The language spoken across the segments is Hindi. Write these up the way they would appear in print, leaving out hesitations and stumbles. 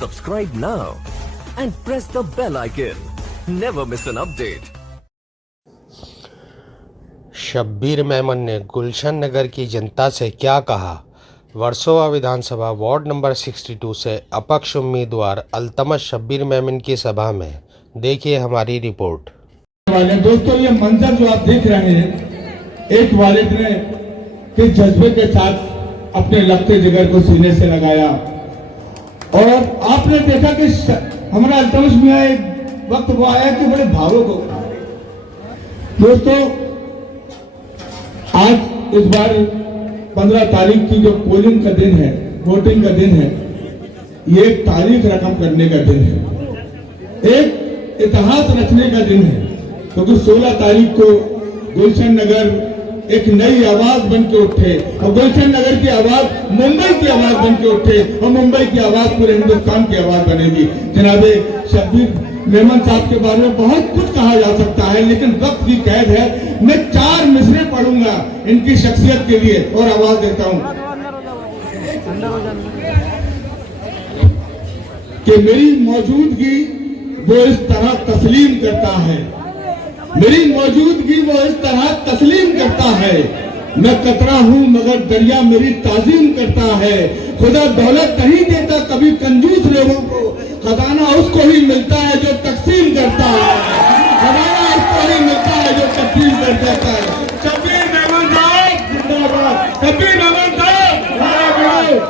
Subscribe now and press the bell icon. Never miss an update. Shabbir Memon ने गुलशन नगर की जनता से क्या कहा? वर्सोवा विधानसभा वार्ड नंबर 62 से अपक्ष उम्मीदवार अल्तमश शब्बीर मेमन की सभा में। देखिए हमारी रिपोर्ट। दोस्तों, ये मंजर जो आप देख रहे हैं, एक वालिद ने किस जज्बे के साथ अपने लगते जिगर को सीने से लगाया और आपने देखा कि हमारा अल्तमश मियां एक वक्त वो आया कि बड़े भावुक हो। दोस्तों, आज इस बार 15 तारीख की जो पोलिंग का दिन है, वोटिंग का दिन है, ये एक तारीख रकम करने का दिन है, एक इतिहास रचने का दिन है, क्योंकि 16 तारीख को गुलशन नगर एक नई आवाज बन के उठे और गुलशन नगर की आवाज मुंबई की आवाज बन के उठे और मुंबई की आवाज पूरे हिंदुस्तान की आवाज बनेगी। जनाबे शब्बीर मेमन साहब के बारे में बहुत कुछ कहा जा सकता है, लेकिन वक्त की कैद है। मैं 4 मिसरे पढ़ूंगा इनकी शख्सियत के लिए और आवाज देता हूं कि मेरी मौजूदगी वो इस तरह तस्लीम करता है, मेरी मौजूदगी वो इस तरह तस्लीम करता है। मैं कतरा हूं मगर दरिया मेरी ताजीम करता है। खुदा दौलत नहीं देता कभी कंजूस लोगों को, खजाना उसको ही मिलता है जो तकसीम करता है। खजाना उसको ही मिलता है जो तकसीम कर देता है। शब्बीर मेमन साहब जिंदाबाद, शब्बीर मेमन साहब जिंदाबाद।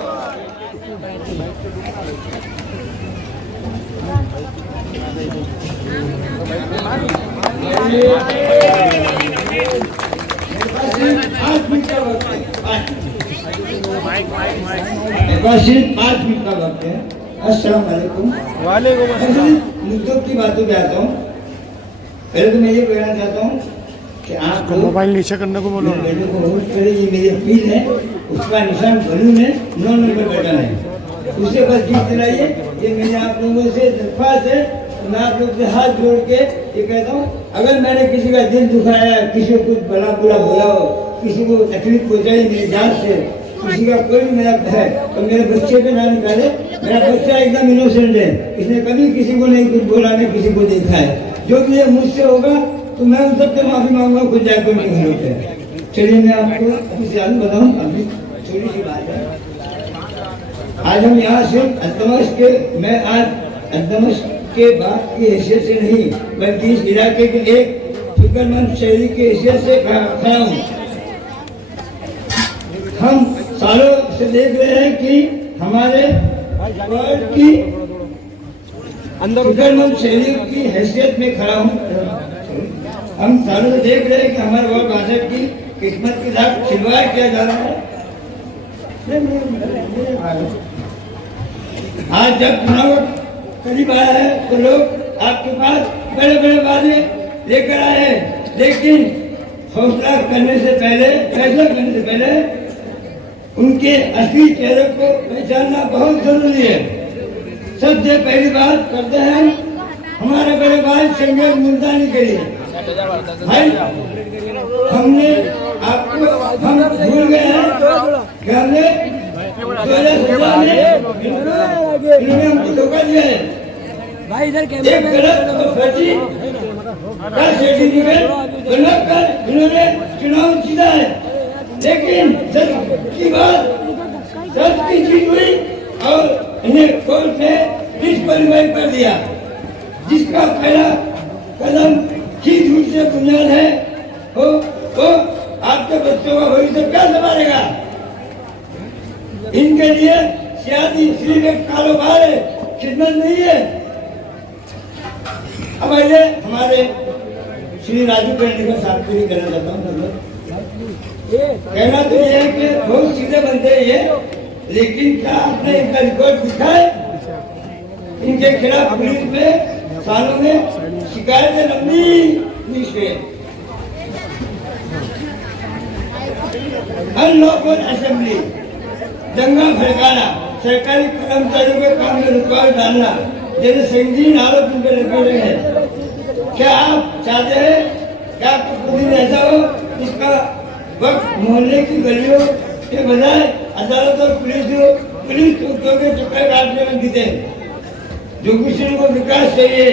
सिर्फ 5 मिनट का वक्त है। अस्सलाम वालेकुम। वालेकुम अस्सलाम। मुद्दों की बातों पे आता हूँ। पहले तो मैं ये कहना चाहता हूँ कि आप मोबाइल नीचे करने को बोलो। मेरे को वोट करें, ये मेरी अपील है। उसका निशान बलून है, 9 नंबर बटन है, उससे बस जीत दिलाइए। ये मेरे आप लोगों से दरख्वास्त है। मैं आप लोग से हाथ जोड़ के ये कहता हूँ, अगर मैंने किसी का दिल दुखाया, किसी को कुछ भला बुरा बोला हो, किसी को तकलीफ पहुंचाई मेरी जान से, किसी का कोई मेरा है तो मेरे बच्चे पे ना निकाले। मेरा बच्चा एकदम इनोसेंट है, इसने कभी किसी को नहीं कुछ बोला, नहीं किसी को देखा है। जो भी ये मुझसे होगा तो मैं उन सबसे माफी मांगूंगा, खुद जाकर नहीं होते। चलिए मैं आपको अभी से आगे बताऊँ। अभी छोटी सी बात है, आज हम यहाँ से अल्तमश के, मैं आज अल्तमश के बाप की हैसियत से नहीं बल्कि इस इलाके के एक फिक्रमंद शहरी की हैसियत से खड़ा हूँ। हम सालों से देख रहे हैं कि हमारे वर्ल्ड की फिक्रमंद शहरी की हैसियत में खड़ा हूँ। हम सालों से देख रहे हैं कि हमारे वर्ल्ड भाषा की किस्मत के साथ खिलवाड़ किया जा रहा है। आज जब चुनाव करीब आया है तो लोग आपके पास बड़े बड़े वादे लेकर आए हैं, लेकिन फैसला करने से पहले उनके असली चेहरे को पहचानना बहुत जरूरी है। सबसे पहली बात करते हैं हमारे बड़े भाई शंकर मुल्तानी के लिए। भाई, हमने आपको हम भूल गए हैं कि हमने 2017 में इन्होंने हमको धोखा दिया है। भाई इधर एक गलत और फर्जी का सर्टिफिकेट बनाकर इन्होंने चुनाव जीता है, लेकिन सच की बात, सच की चीज हुई और इन्हें कोर्ट ने डिस्क्वालीफाई कर दिया, जिसका पहला कदम की झूठ से बुनियाद है। वो आपके बच्चों का भविष्य क्या संभालेगा? इनके लिए सियासी सिर्फ एक कारोबार है, खिदमत नहीं है। अब आइए हमारे श्री राजू पेंडीकर साहब को भी कहना चाहता हूँ। कहना तो ये है कि बहुत सीधे बनते हैं ये, लेकिन क्या आपने इनका रिकॉर्ड दिखा है? इनके खिलाफ पुलिस में सालों में शिकायतें लंबी है। अनलॉफुल असेंबली, दंगा भड़काना, सरकारी कर्मचारियों के काम में रुकावट डालना, जैसे संगीन आरोप उन पर लगे हुए हैं। क्या आप चाहते हैं कि आपको दिन ऐसा हो जिसका वक्त मोहल्ले की गलियों के बजाय अदालत और पुलिस को के चक्कर काटने में बीते? जोगेश्वरी को विकास चाहिए,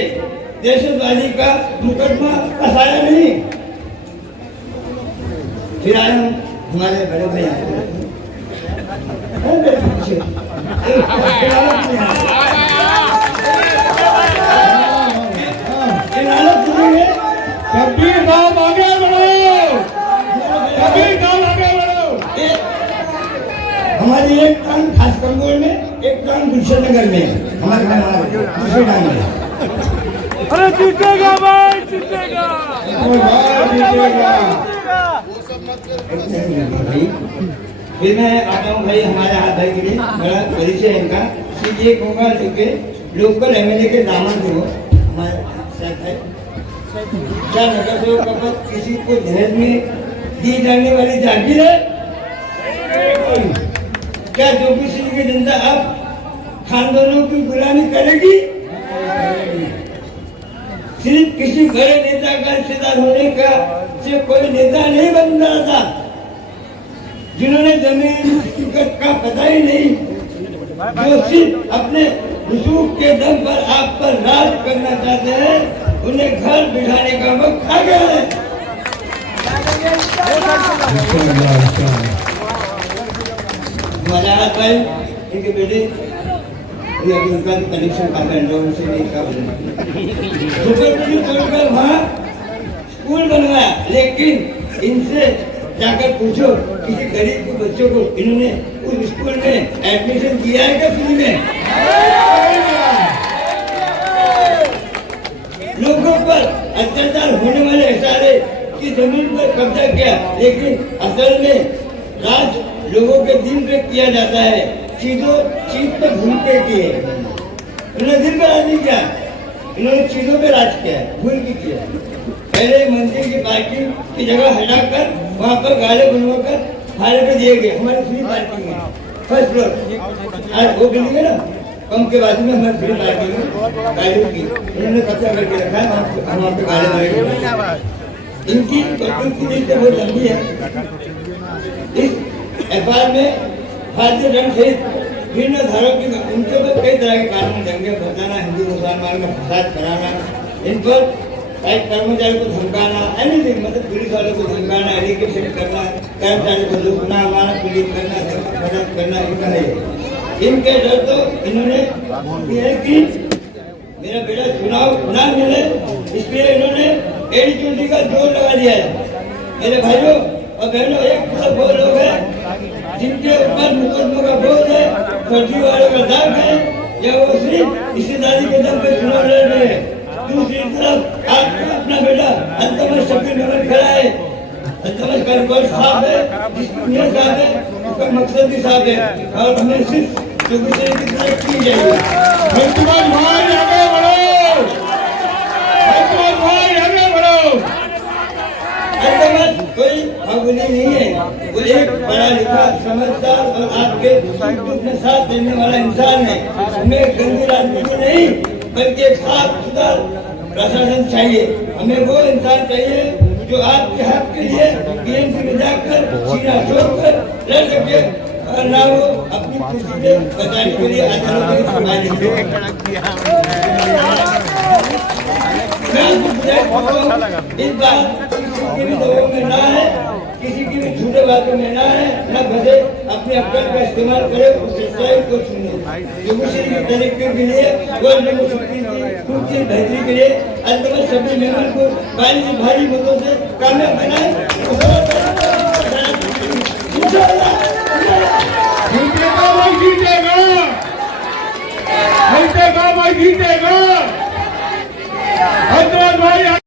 दहशतवादी का मुकदमा फंसाया नहीं। फिर आए हमारे बड़े भाई शब्बीर साहब आगे बढ़ो, शब्बीर साहब आगे बढ़ो। हमारी एक टांग खास कंगोल में, एक टांग गुलशन नगर में, हमारे दूसरे टांग में। अरे जीतेगा भाई, जीतेगा। फिर मैं आता हूँ भाई हमारे हाथ भाई के लिए बड़ा परिचय है इनका। ये कहूँगा जो कि लोकल एमएलए के दामाद हो हमारे साथ है। क्या नगर से कपत किसी को दहेज में दी जाने वाली जागीर है? क्या जोगेश्वरी की जनता अब खानदानों की गुलामी करेगी? सिर्फ किसी बड़े नेता का रिश्तेदार होने का से कोई नेता नहीं बन रहा था, जिन्होंने जमीन हकीकत का पता ही नहीं, जो सिर्फ अपने रसूख के दम पर आप पर राज करना चाहते हैं, उन्हें घर बिठाने का वक्त आ गया है। हमारे हाथ भाई इनके बेटे उनका कनेक्शन काफी लोगों से नहीं का छोड़कर वहाँ स्कूल बनवाया, लेकिन इनसे जाकर पूछो किसी गरीब के बच्चों को इन्होंने उस स्कूल में एडमिशन किया है क्या फ्री में? लोगों पर अत्याचार होने वाले इशारे की जमीन पर कब्जा किया, लेकिन असल में राज लोगों के दिल पे किया जाता है, चीज पर भूल के किए। इन्होंने दिल पर राज नहीं किया, इन्होंने चीजों पे राज किया, भूल के किया। पहले मंदिर की पार्किंग की जगह हटाकर वहाँ पर गाड़े बनवाकर भाड़े पे दिए गए। हमारी फ्री पार्किंग है, फर्स्ट फ्लोर। आज वो बिल्डिंग है ना, पंप के बाजू में हमारी फ्री पार्किंग है गाड़ियों की, इन्होंने कब्जा करके रखा है। वहाँ पे गाड़े बनाए, इनकी लिस्ट बहुत लंबी है। इस एफआईआर में भारतीय दंड सहित विभिन्न धाराओं की उनके ऊपर कई तरह के कानून, दंगे भड़काना, हिंदू मुसलमान का फसाद कराना, इन पर कर्मचारी को धमकाना, एनीथिंग, मतलब पुलिस वालों को धमकाना, एलिगेशन करना, कर्मचारी को लूटना, हमारा पीड़ित करना, फसाद करना, इनका है। इनके डर तो इन्होंने ये है कि मेरा बेटा चुनाव ना मिले, इसलिए इन्होंने एडी का जोर लगा दिया है। मेरे भाइयों और बहनों, एक तरफ वो लोग हैं जिनके ऊपर मुकदमों का बोझ है, फर्जी वालों का दाग है, या वो सिर्फ रिश्तेदारी के दम पे चुनाव लड़ रहे हैं। दूसरी तरफ आपका अपना बेटा अल्तमश शब्बीर मेमन खड़ा है। अल्तमश का रिकॉर्ड साफ है, जिसकी नीयत साफ है, उसका मकसद भी साफ है, और हमें सिर्फ जोगेश्वरी की तरफ की जाएगी। हंसराज भाई आगे बढ़ो, हंसराज भाई आगे बढ़ो। अल्तमश कोई फागुनी नहीं है, वो एक पढ़ा लिखा, समझदार और आपके सुख में साथ देने वाला इंसान है। हमें गंदी राजनीति नहीं, बल्कि एक साफ सुथरा प्रशासन चाहिए। हमें वो इंसान चाहिए जो आपके हक के लिए बीएमसी में जाकर सीना छोड़कर लड़ सके, और ना वो अपनी खुशी से बचाने के लिए अदालत की सुनवाई इस बात किसी भी लोगों में ना है, किसी की भी झूठे बातों में ना है, ना बसे अपने अक्ल का इस्तेमाल करे, उस सच्चाई को सुने। जोगेश्वरी की तरीके के लिए, खूबसूरती बेहतरी के लिए अल्तमश शब्बीर मेमन को भारी मतों से कामयाब बनाए।